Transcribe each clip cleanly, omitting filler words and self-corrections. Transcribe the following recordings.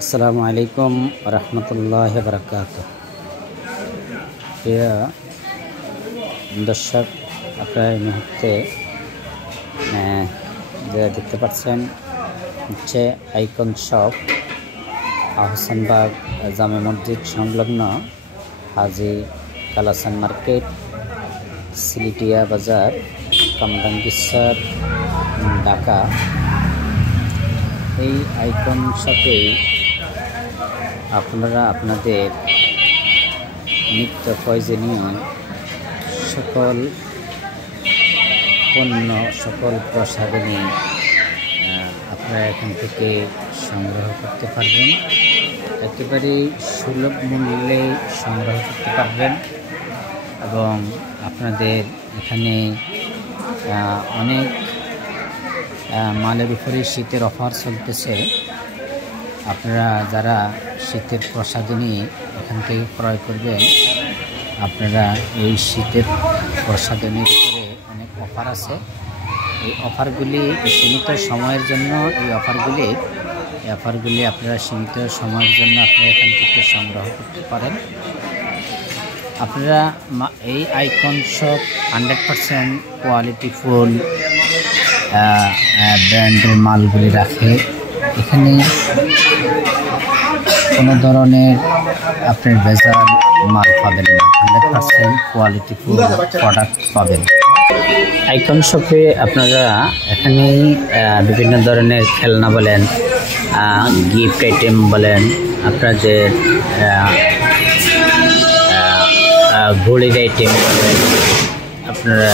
আসসালামু আলাইকুম রহমতুল্লাহি বারাকাতুহু। প্রিয় দর্শক, আপনারা এই মুহূর্তে যে দেখতে পাচ্ছেন হচ্ছে আইকন শপ, আহসানবাগ জামে মসজিদ সংলগ্ন হাজি কালাসান মার্কেট, সিলিটিয়া বাজার, কামরাঙ্গীরচর, ঢাকা। এই আইকন শপে আপনারা আপনাদের নিত্য প্রয়োজনীয় সকল পণ্য, সকল প্রসাধনী আপনারা এখান থেকে সংগ্রহ করতে পারবেন। একেবারে সুলভ মূল্যে সংগ্রহ করতে পারবেন এবং আপনাদের এখানে অনেক মালের উপরে শীতের অফার চলতেছে। আপনারা যারা শীতের প্রসাধনী এখান থেকে ক্রয় করবেন, আপনারা এই শীতের প্রসাধনীর উপরে অনেক অফার আছে। এই অফারগুলি সীমিত সময়ের জন্য, এই অফারগুলি আপনারা সীমিত সময়ের জন্য আপনারা এখান থেকে সংগ্রহ করতে পারেন। আপনারা এই আইকন শপ 100% কোয়ালিটিফুল ব্র্যান্ডের মালগুলি রাখে। এখানে কোনো ধরনের আপনার ভেজাল মাল পাবেন না, 100% কোয়ালিটিফুল প্রোডাক্ট পাবেন। আইকন শপে আপনারা এখানে বিভিন্ন ধরনের খেলনা বলেন, গিফট আইটেম বলেন, আপনাদের ঘড়ির আইটেম বলেন, আপনারা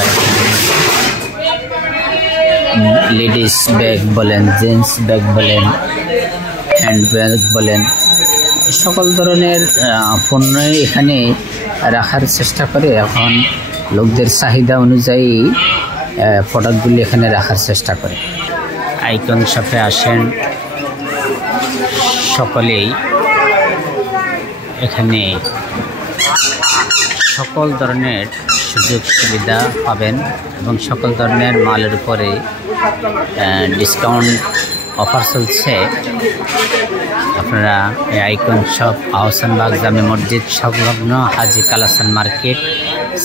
লেডিস ব্যাগ বলেন, জেন্টস ব্যাগ বলেন, হ্যান্ড ব্যাগ বলেন, সকল ধরনের পণ্যই এখানে রাখার চেষ্টা করে। এখন লোকদের চাহিদা অনুযায়ী প্রোডাক্টগুলি এখানে রাখার চেষ্টা করে। আইকন শপে আসেন, সকলেই এখানে সকল ধরনের সুযোগ সুবিধা পাবেন এবং সকল ধরনের মালের উপরে ডিসকাউন্ট অফার চলছে। আপনারা এই আইকন শপ আহসানবাগ জামে মসজিদ সংলগ্ন হাজি কালাসান মার্কেট,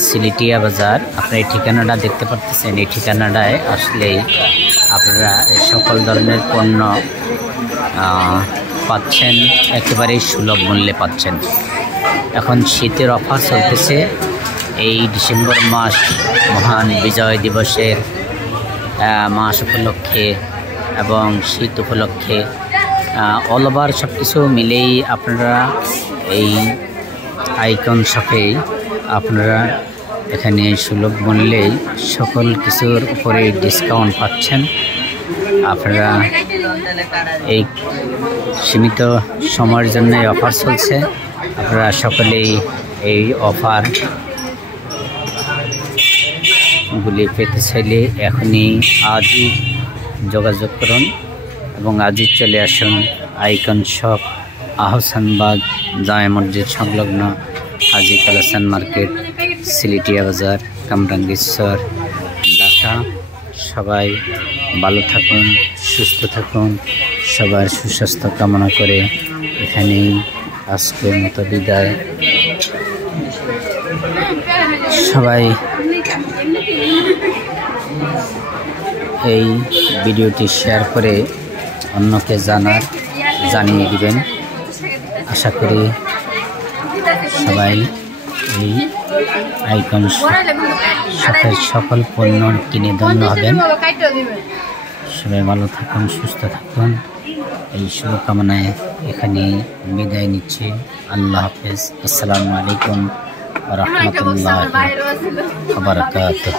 সিলিটিয়া বাজার, আপনারা এই ঠিকানাটা দেখতে পাচ্ছেন। এই ঠিকানাটায় আসলেই আপনারা সকল ধরনের পণ্য পাচ্ছেন, একেবারেই সুলভ মূল্যে পাচ্ছেন। এখন শীতের অফার চলতেছে। এই ডিসেম্বর মাস মহান বিজয় দিবসের মাস উপলক্ষে এবং শীত উপলক্ষে অল ওভার সব কিছু মিলেই আপনারা এই আইকন শপে আপনারা এখানে সুলভ মূল্যে সকল কিছুর উপরে ডিসকাউন্ট পাচ্ছেন। আপনারা এই সীমিত সময়ের জন্য অফার চলছে। আপনারা সকলেই এই অফার গুলি পেতে চাইলে এখনই আজই যোগাযোগ করুন এবং আজই চলে আসুন আইকন শপ আহসানবাগ জামে মসজিদ সংলগ্ন হাজি কালাসান মার্কেট, সিলিটিয়া বাজার, কামরাঙ্গীরচর, ঢাকা। সবাই ভালো থাকুন, সুস্থ থাকুন, সবার সুস্বাস্থ্য কামনা করে এখানেই আজকের মতো বিদায়। সবাই এই ভিডিওটি শেয়ার করে অন্যকে জানিয়ে দিবেন। আশা করি সবাই এই আইকন শপের সকল পণ্য কিনে ধন্য হবেন। সবাই ভালো থাকুন, সুস্থ থাকুন, এই শুভকামনায় এখানে বিদায় নিচ্ছি। আল্লাহ হাফেজ। আসসালামু আলাইকুম রহমতুল্লাহি ওয়া বারাকাতুহু।